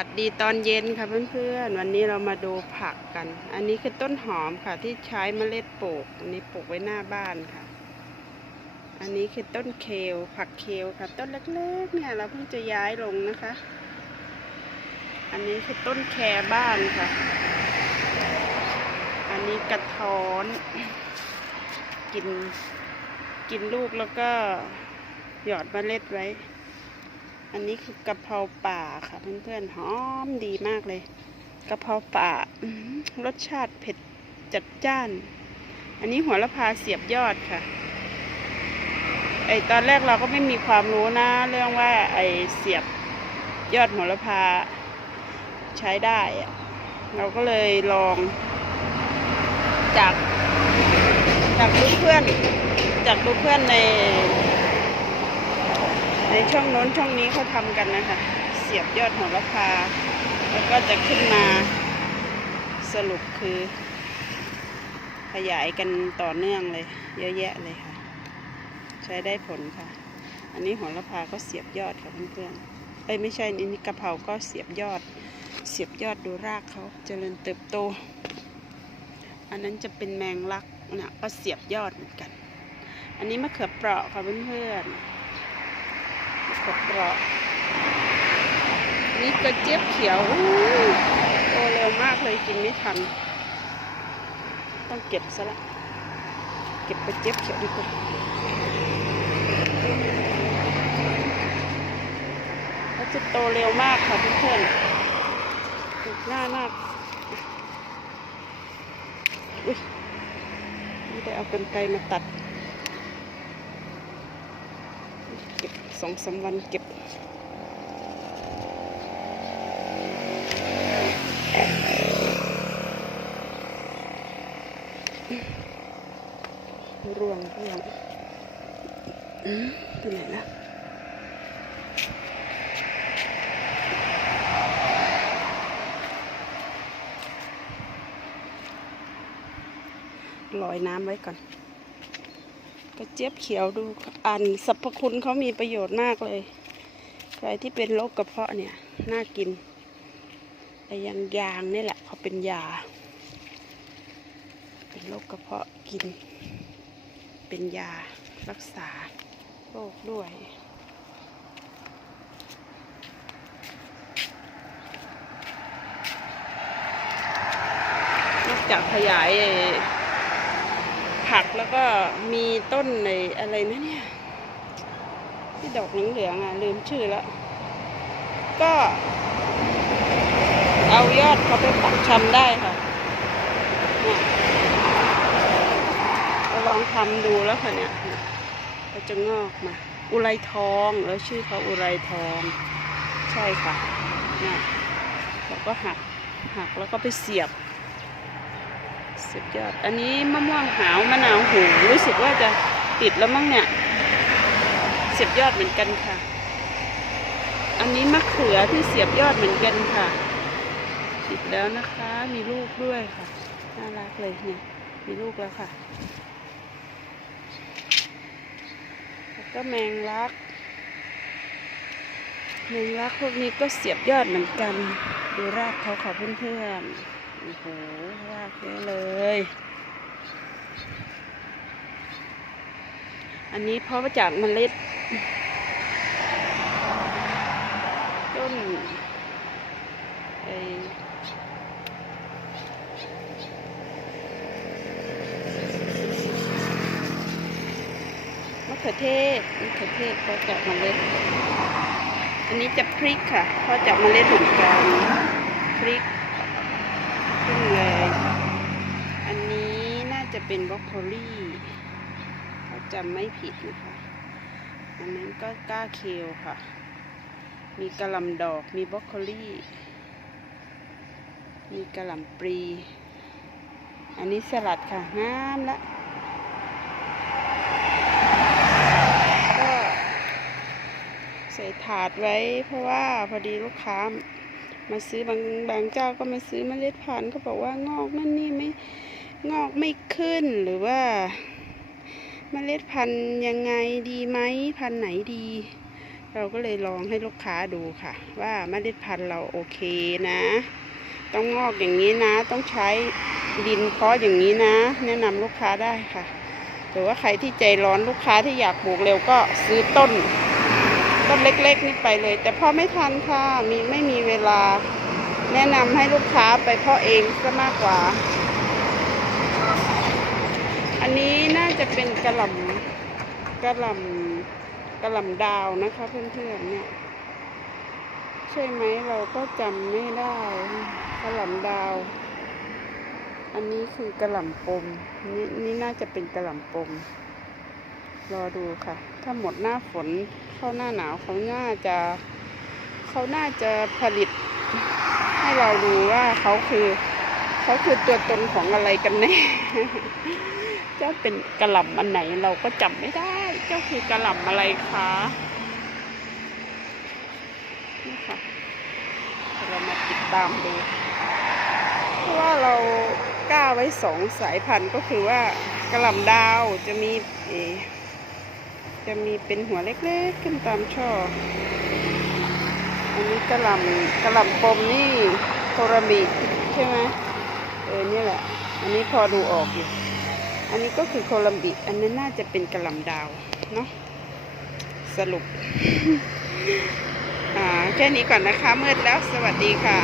วัสดีตอนเย็นค่ะเพื่อนๆ วันนี้เรามาดูผักกัน อันนี้คือต้นหอมค่ะที่ใช้เมล็ดปลูก อันนี้ปลูกไว้หน้าบ้านค่ะ อันนี้คือต้นเคลผักเคลค่ะ ต้นเล็กๆเนี่ยเราเพิ่งจะย้ายลงนะคะ อันนี้คือต้นแครบ้านค่ะ อันนี้กระท้อน กินกินลูกแล้วก็หยอดเมล็ดไว้ อันนี้คือกะเพราป่าค่ะเพื่อนๆหอมดีมากเลยกะเพราป่ารสชาติเผ็ดจัดจ้าน อันนี้หัวละพาเสียบยอดค่ะ ไอตอนแรกเราก็ไม่มีความรู้นะ เรื่องว่าไอเสียบยอดหัวละพาใช้ได้อะเราก็เลยลอง จากจากดูเพื่อนจากดูเพื่อนใน ในช่องโน้นช่องนี้เขาทำกันนะคะ เสียบยอดโหระพา แล้วก็จะขึ้นมาสรุปคือ ขยายกันต่อเนื่องเลย เยอะแยะเลยค่ะ ใช้ได้ผลค่ะ อันนี้โหระพาก็เสียบยอดค่ะเพื่อนๆเอ้ยไม่ใช่นนี้กะเพราก็เสียบยอด เสียบยอดดูรากเขาเจริญเติบโต อันนั้นจะเป็นแมงลักนะก็เสียบยอดเหมือนกัน อันนี้มะเขือเปราะค่ะเพื่อนๆ เขือเปราะนี่กระเจี๊ยบเขียวโตเร็วมากเลยกินไม่ทัน ต้องเก็บซะละ เก็บกระเจี๊ยบเขียวดีกว่าเขาจะโตเร็วมากค่ะเพื่อนๆหน้ามากอุ้ยไม่ได้เอากรรไกรมาตัด เก็บสองสามวันเก็บร่วงร่วงอืมไปไหนละลอยน้ำไว้ก่อน กระเจี๊ยบเขียวดูอ่านสรรพคุณเขามีประโยชน์มากเลย ใครที่เป็นโรคกระเพาะเนี่ย น่ากินไอ้ยางยางนี่แหละเขาเป็นยา เป็นโรคกระเพาะกิน เป็นยารักษาโรคด้วยนอกจากขยายไอ้ ผักแล้วก็มีต้นในอะไรนะเนี่ย ที่ดอกเหลืองๆอะ ลืมชื่อแล้ว ก็ เอายอดเขาไปปักชำได้ค่ะเราลองทำดูแล้วค่ะเนี่ยเขาจะงอกมา อุไรทองแล้วชื่อเขาอุไรทอง ใช่ค่ะเนี่ยเราก็หักหักแล้วก็ไปเสียบ สียบยอด อันนี้มะม่วงหาวมะนาวหูรู้สึกว่าจะติดแล้วมั้งเนี่ยเสียบยอดเหมือนกันค่ะ อันนี้มะเขือที่เสียบยอดเหมือนกันค่ะ ติดแล้วนะคะ มีลูกด้วยค่ะ น่ารักเลยเนี่ย มีลูกแล้วค่ะ แล้วก็แมงลัก แมงลักพวกนี้ก็เสียบยอดเหมือนกัน ดูรากเขาค่ะเพื่อนๆ โอ้โหรากเยอะเลย อันนี้เพราะว่าจากเมล็ดต้นไอมะเขือเทศมะเขือเทศเพราะจากเมล็ดอันนี้จะพริกค่ะ เพราะจากเมล็ดเหมือนกันพริก จะเป็นบรอกโคลี่ถ้าจำไม่ผิดนะคะ อันนั้นก็ก้าเคลค่ะ มีกระหลำดอก มีบรอกโคลี่ มีกระหล่ำปลีอันนี้สลัดค่ะห้ามละก็ใส่ถาดไว้เพราะว่าพอดีลูกค้ามาซื้อบางบางเจ้าก็มาซื้อเมล็ดพันธุ์ก็บอกว่างอกนั่นนี่ไม่ งอกไม่ขึ้นหรือว่าเมล็ดพันธุ์ยังไงดีไหมพันธุ์ไหนดี เราก็เลยลองให้ลูกค้าดูค่ะ ว่าเมล็ดพันธุ์เราโอเคนะ ต้องงอกอย่างนี้นะ ต้องใช้ดินเพาะอย่างนี้นะ แนะนำลูกค้าได้ค่ะหรือว่าใครที่ใจร้อนลูกค้าที่อยากปลูกเร็วก็ซื้อต้น ต้นเล็กๆนี่ไปเลย แต่พอไม่ทันค่ะมีไม่มีเวลา แนะนำให้ลูกค้าไปเพาะเองซะมากกว่า อันนี้น่าจะเป็นกระหล่ำกระหล่ำกระหล่ำดาวนะคะเพื่อนๆเนี่ย ใช่ไหมเราก็จำไม่ได้กระหล่ำดาว อันนี้คือกระหล่ำปมนี่นี่น่าจะเป็นกระหล่ำปม รอดูค่ะ ถ้าหมดหน้าฝนเข้าหน้าหนาวเขาน่าจะเขาน่าจะผลิต ให้เราดูว่าเขาคือเขาคือตัวตนของอะไรกันแน่ เจ้าเป็นกระหล่ำอันไหนเราก็จำไม่ได้ เจ้าคือกระหล่ำอะไรคะนี่ค่ะเรามาติดตามดูเพราะว่าเรากล้าไว้สองสายพันธุ์ก็คือว่ากระหล่ำดาวจะมีเอจะมีเป็นหัวเล็กๆขึ้นตามช่อ อันนี้กระหล่ำกระหล่ำปมนี่โครบิใช่ไหมเออนี่แหละ อันนี้พอดูออกอยู่ อันนี้ก็คือโคลัมบิอันนั้นน่าจะเป็นกระลำดาวเนาะสรุปอ่าแค่นี้ก่อนนะคะมืดแล้วสวัสดีค่ะ